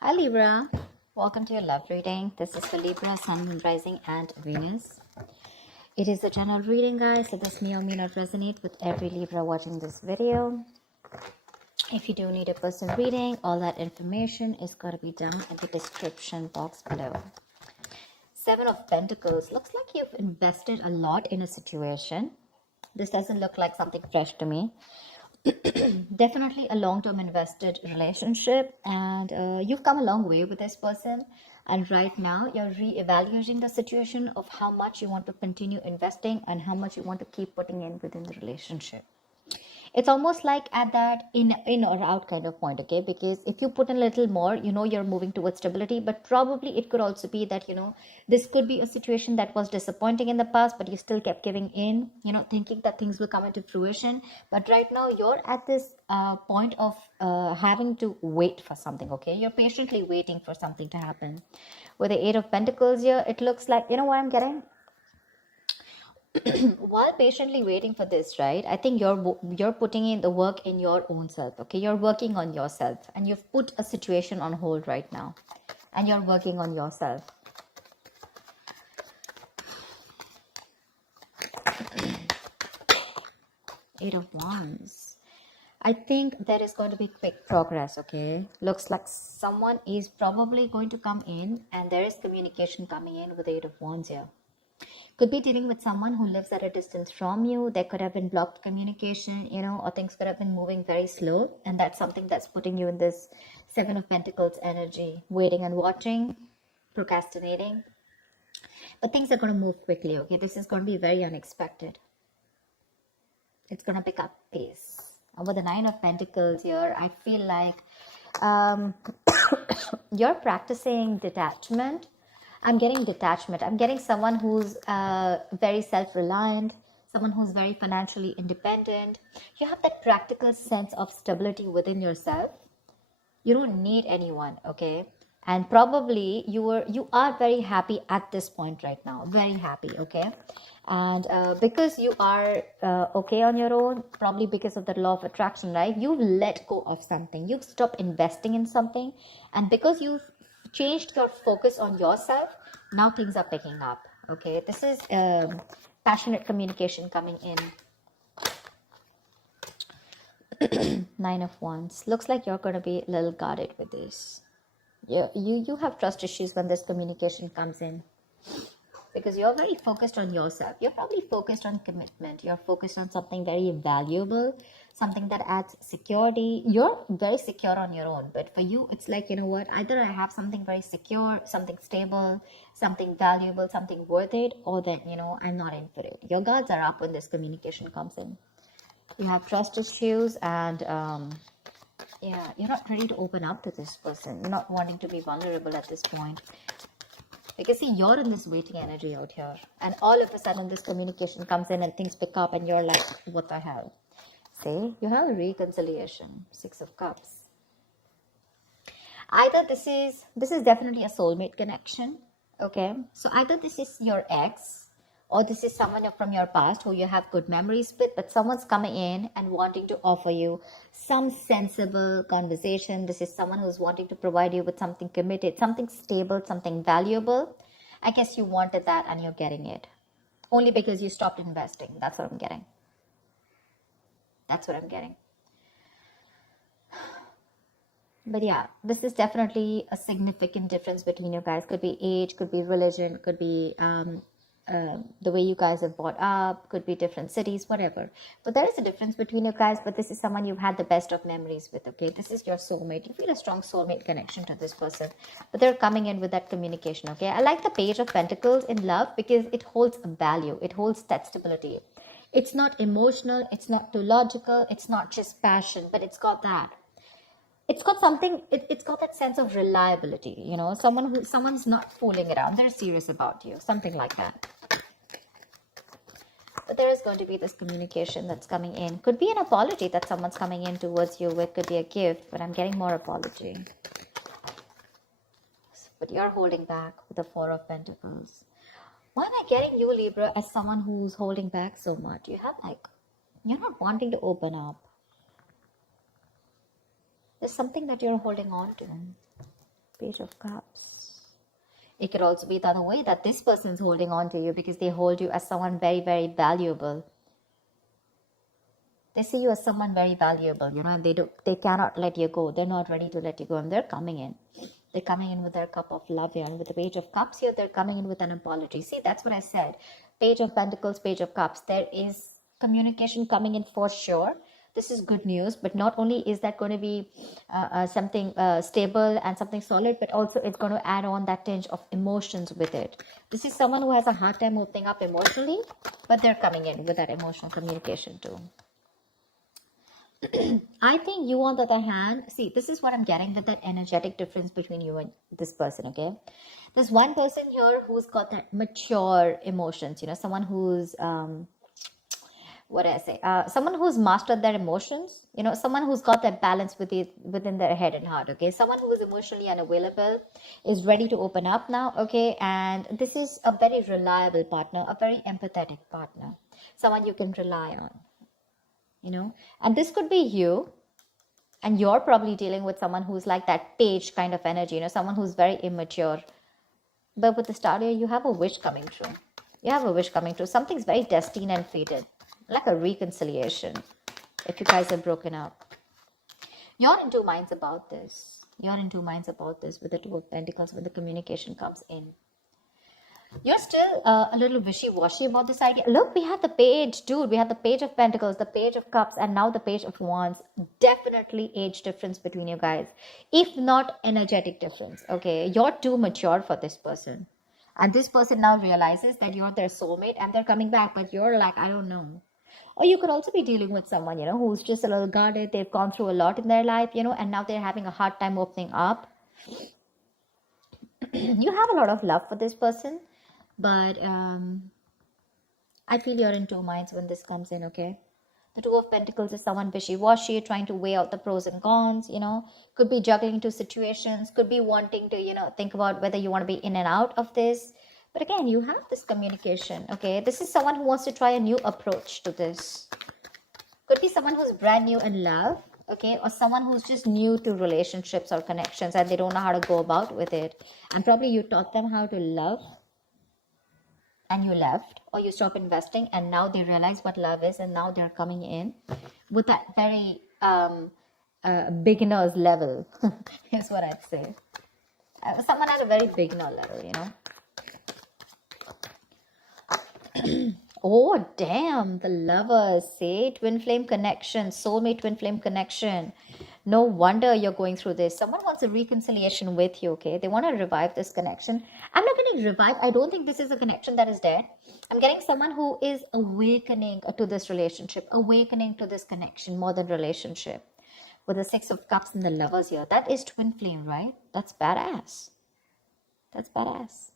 Hi Libra, welcome to your love reading. This is for Libra, Sun, Moon, Rising, and Venus. It is a general reading, guys, so this may or may not resonate with every Libra watching this video. If you do need a personal reading, all that information is going to be down in the description box below. Seven of Pentacles. Looks like you've invested a lot in a situation. This doesn't look like something fresh to me. Definitely a long-term invested relationship, and you've come a long way with this person, and right now you're re-evaluating the situation of how much you want to continue investing and how much you want to keep putting in within the relationship. It's almost like at that in or out kind of point, okay? Because if you put in a little more, you're moving towards stability, but probably it could also be that this could be a situation that was disappointing in the past, but you still kept giving in, thinking that things will come into fruition. But right now you're at this point of having to wait for something, okay? You're patiently waiting for something to happen. With the Eight of Pentacles here, it looks like, what I'm getting? While patiently waiting for this, right, I think you're putting in the work in your own self, okay? You're working on yourself, and you've put a situation on hold right now, and you're working on yourself. Eight of Wands. I think there is going to be quick progress, okay? Looks like someone is probably going to come in, and there is communication coming in with the Eight of Wands here. Could be dealing with someone who lives at a distance from you. There could have been blocked communication, or things could have been moving very slow. And that's something that's putting you in this Seven of Pentacles energy, waiting and watching, procrastinating. But things are going to move quickly, okay? This is going to be very unexpected. It's going to pick up pace. And with the Nine of Pentacles here, I feel like you're practicing detachment. I'm getting detachment. I'm getting someone who's very self-reliant, someone who's very financially independent. You have that practical sense of stability within yourself. You don't need anyone, okay? And probably you are very happy at this point right now. Very happy, okay? And because you are okay on your own, probably because of the law of attraction, right? You've let go of something. You've stopped investing in something. And because you've changed your focus on yourself, now things are picking up, okay? This is passionate communication coming in. Nine of Wands. Looks like you're going to be a little guarded with this. You have trust issues when this communication comes in, because you're very focused on yourself. You're probably focused on commitment. You're focused on something very valuable, something that adds security. You're very secure on your own, but for you, it's like, either I have something very secure, something stable, something valuable, something worth it, or then, I'm not in for it. Your guards are up when this communication comes in. You have trust issues, and yeah, you're not ready to open up to this person. You're not wanting to be vulnerable at this point. Because see, you're in this waiting energy out here, and all of a sudden this communication comes in and things pick up, and you're like, what the hell? See, you have a reconciliation. Six of Cups. Either this is definitely a soulmate connection, okay? So either this is your ex, or this is someone from your past who you have good memories with, but someone's coming in and wanting to offer you some sensible conversation. This is someone who's wanting to provide you with something committed, something stable, something valuable. I guess you wanted that and you're getting it. Only because you stopped investing. That's what I'm getting. That's what I'm getting. But yeah, this is definitely a significant difference between you guys. Could be age, could be religion, could be the way you guys have brought up, could be different cities, whatever. But there is a difference between you guys, but this is someone you've had the best of memories with, okay? This is your soulmate. You feel a strong soulmate connection to this person, but they're coming in with that communication, okay? I like the Page of Pentacles in love because it holds a value. It holds that stability. It's not emotional. It's not too logical. It's not just passion, but it's got that. It's got something, it's got that sense of reliability, someone's not fooling around. They're serious about you, something like that. But there is going to be this communication that's coming in. Could be an apology that someone's coming in towards you with. Could be a gift, but I'm getting more apology. But you're holding back with the Four of Pentacles. Why am I getting you, Libra, as someone who's holding back so much? You're not wanting to open up. There's something that you're holding on to. Page of Cups. It could also be the other way, that this person is holding on to you because they hold you as someone very, very valuable. They see you as someone very valuable, you know, and they cannot let you go. They're not ready to let you go, and they're coming in. They're coming in with their cup of love here, and with the Page of Cups here, they're coming in with an apology. See, that's what I said. Page of Pentacles, Page of Cups. There is communication coming in for sure. This is good news, but not only is that going to be something stable and something solid, but also it's going to add on that tinge of emotions with it. This is someone who has a hard time opening up emotionally, but they're coming in with that emotional communication too. I think you, on the other hand, see, this is what I'm getting with that energetic difference between you and this person, okay? There's one person here who's got that mature emotions, you know, someone who's, what do I say? Someone who's mastered their emotions, you know, someone who's got that balance within their head and heart, okay? Someone who's emotionally unavailable is ready to open up now, okay? And this is a very reliable partner, a very empathetic partner, someone you can rely on. You know, and this could be you, and you're probably dealing with someone who's like that page kind of energy, you know, someone who's very immature. But with the star here, you have a wish coming true. You have a wish coming true. Something's very destined and fated, like a reconciliation. If you guys are broken up, you're in two minds about this. You're in two minds about this with the Two of Pentacles, when the communication comes in. You're still a little wishy-washy about this idea. Look, we have the page, dude. We have the Page of Pentacles, the Page of Cups, and now the Page of Wands. Definitely age difference between you guys, if not energetic difference, okay? You're too mature for this person. And this person now realizes that you're their soulmate and they're coming back, but you're like, I don't know. Or you could also be dealing with someone, you know, who's just a little guarded. They've gone through a lot in their life, you know, and now they're having a hard time opening up. You have a lot of love for this person. But I feel you're in two minds when this comes in, okay? The Two of Pentacles is someone wishy-washy, trying to weigh out the pros and cons, you know. Could be juggling two situations, could be wanting to, you know, think about whether you want to be in and out of this. But again, you have this communication, okay? This is someone who wants to try a new approach to this. Could be someone who's brand new in love, okay? Or someone who's just new to relationships or connections and they don't know how to go about with it. And probably you taught them how to love, and you left, or you stopped investing, and now they realize what love is, and now they're coming in with that very beginner's level, is what I'd say. Someone at a very beginner level, you know. Oh, damn, the Lovers, say, twin flame connection, soulmate twin flame connection. No wonder you're going through this. Someone wants a reconciliation with you, okay? They want to revive this connection. I'm not getting revive. I don't think this is a connection that is dead. I'm getting someone who is awakening to this relationship, awakening to this connection more than relationship. With the Six of Cups and the Lovers here. That is twin flame, right? That's badass. That's badass.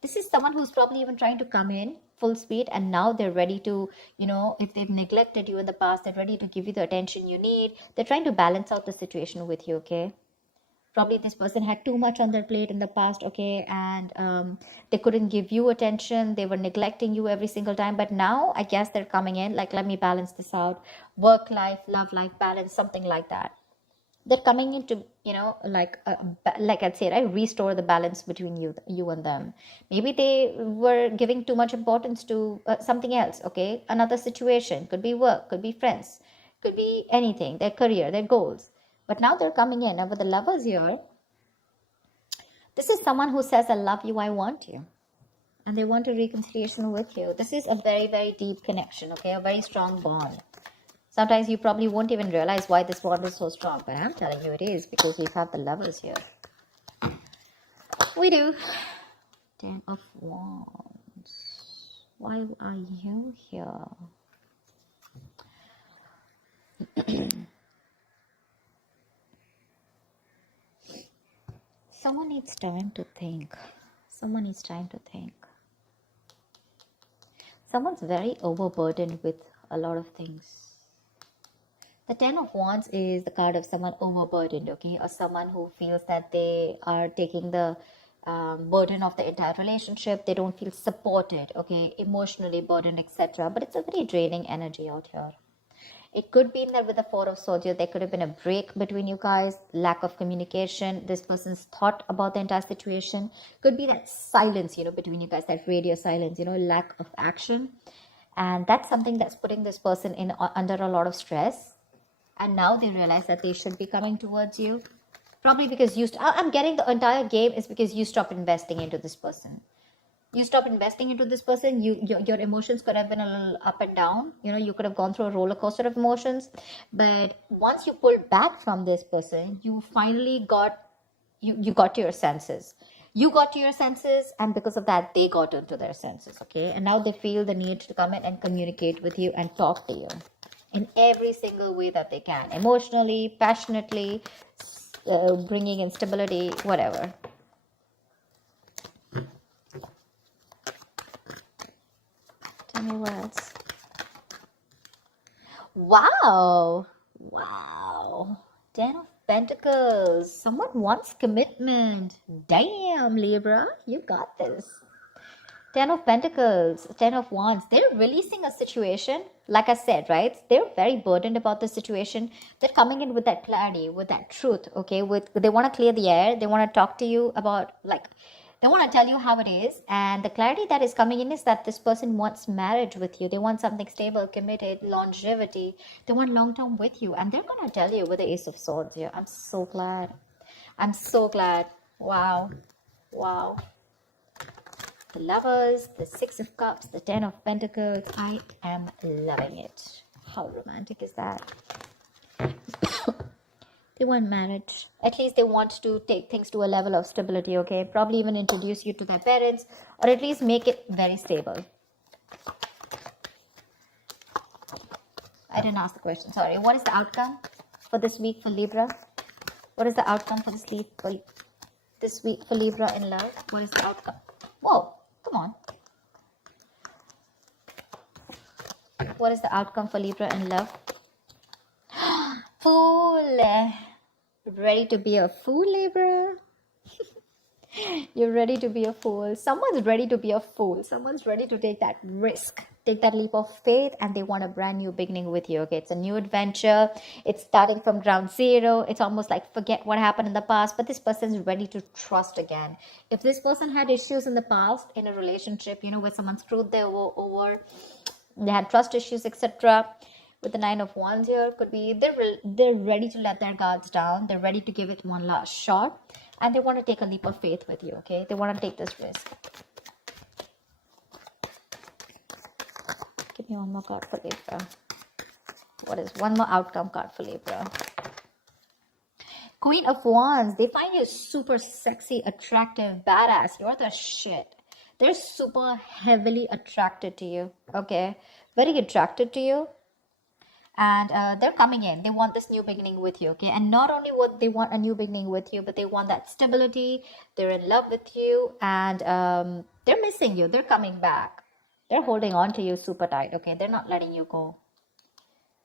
This is someone who's probably even trying to come in full speed, and now they're ready to, you know, if they've neglected you in the past, they're ready to give you the attention you need. They're trying to balance out the situation with you, okay? Probably this person had too much on their plate in the past, okay, and they couldn't give you attention. They were neglecting you every single time, but now I guess they're coming in like, let me balance this out. Work life, love life balance, something like that. They're coming in to, you know, like I'd say, right, restore the balance between you and them. Maybe they were giving too much importance to something else, okay? Another situation, could be work, could be friends, could be anything, their career, their goals. But now they're coming in. And with the Lovers here, this is someone who says, I love you, I want you. And they want a reconciliation with you. This is a very, very deep connection, okay? A very strong bond. Sometimes you probably won't even realize why this bond is so strong. But I'm telling you it is, because we have the Lovers here. We do. 10 of Wands. Why are you here? Someone needs time to think. Someone needs time to think. Someone's very overburdened with a lot of things. The 10 of Wands is the card of someone overburdened, okay? Or someone who feels that they are taking the burden of the entire relationship. They don't feel supported, okay? Emotionally burdened, etc. But it's a very draining energy out here. It could be that with the Four of Swords, there could have been a break between you guys, lack of communication. This person's thought about the entire situation. Could be that silence, between you guys, that radio silence, lack of action. And that's something that's putting this person in under a lot of stress. And now they realize that they should be coming towards you. Probably because I'm getting the entire game is because you stopped investing into this person. You stop investing into this person, your emotions could have been a little up and down. You could have gone through a roller coaster of emotions. But once you pulled back from this person, you finally got to your senses. You got to your senses, and because of that, they got into their senses, okay? And now they feel the need to come in and communicate with you and talk to you in every single way that they can. Emotionally, passionately, bringing in stability, whatever. Tell me what else. Wow. Ten of Pentacles. Someone wants commitment. Damn, Libra, you got this. Ten of Pentacles, Ten of Wands. They're releasing a situation. Like I said, right? They're very burdened about the situation. They're coming in with that clarity, with that truth, okay? They want to clear the air. They want to talk to you about, they want to tell you how it is. And the clarity that is coming in is that this person wants marriage with you. They want something stable, committed, longevity. They want long-term with you. And they're going to tell you with the Ace of Swords here. I'm so glad. Wow. The Lovers, the Six of Cups, the Ten of Pentacles. I am loving it. How romantic is that? They want marriage. At least they want to take things to a level of stability, okay? Probably even introduce you to their parents, or at least make it very stable. I didn't ask the question, sorry. What is the outcome for this week for Libra? What is the outcome for this week for Libra in love? What is the outcome? Whoa, come on. What is the outcome for Libra in love? Fool. Ready to be a fool, Libra? You're ready to be a fool. Someone's ready to be a fool. Someone's ready to take that risk, take that leap of faith, and they want a brand new beginning with you. Okay, it's a new adventure. It's starting from ground zero. It's almost like forget what happened in the past, but this person's ready to trust again. If this person had issues in the past in a relationship, where someone screwed them over, they had trust issues, etc. With the Nine of Wands here, could be they're ready to let their guards down. They're ready to give it one last shot. And they want to take a leap of faith with you, okay? They want to take this risk. Give me one more card for Libra. What is one more outcome card for Libra? Queen of Wands. They find you super sexy, attractive, badass. You're the shit. They're super heavily attracted to you, okay? Very attracted to you. And they're coming in. They want this new beginning with you, okay? And not only what they want a new beginning with you, but they want that stability. They're in love with you, and they're missing you. They're coming back. They're holding on to you super tight, okay? They're not letting you go.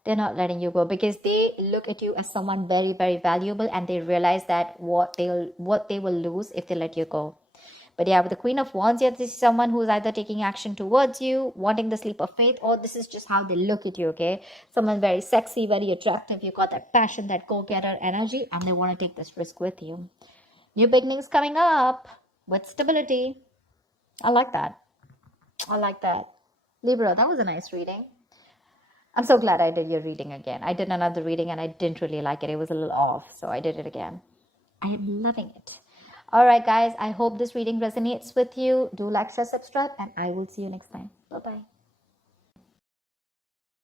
They're not letting you go because they look at you as someone very, very valuable, and they realize that what they will lose if they let you go. But yeah, with the Queen of Wands here, this is someone who's either taking action towards you, wanting the leap of faith, or this is just how they look at you, okay? Someone very sexy, very attractive. You've got that passion, that go-getter energy, and they want to take this risk with you. New beginnings coming up with stability. I like that. Libra, that was a nice reading. I'm so glad I did your reading again. I did another reading and I didn't really like it. It was a little off, so I did it again. I am loving it. All right, guys, I hope this reading resonates with you. Do like, share, subscribe, and I will see you next time. Bye-bye.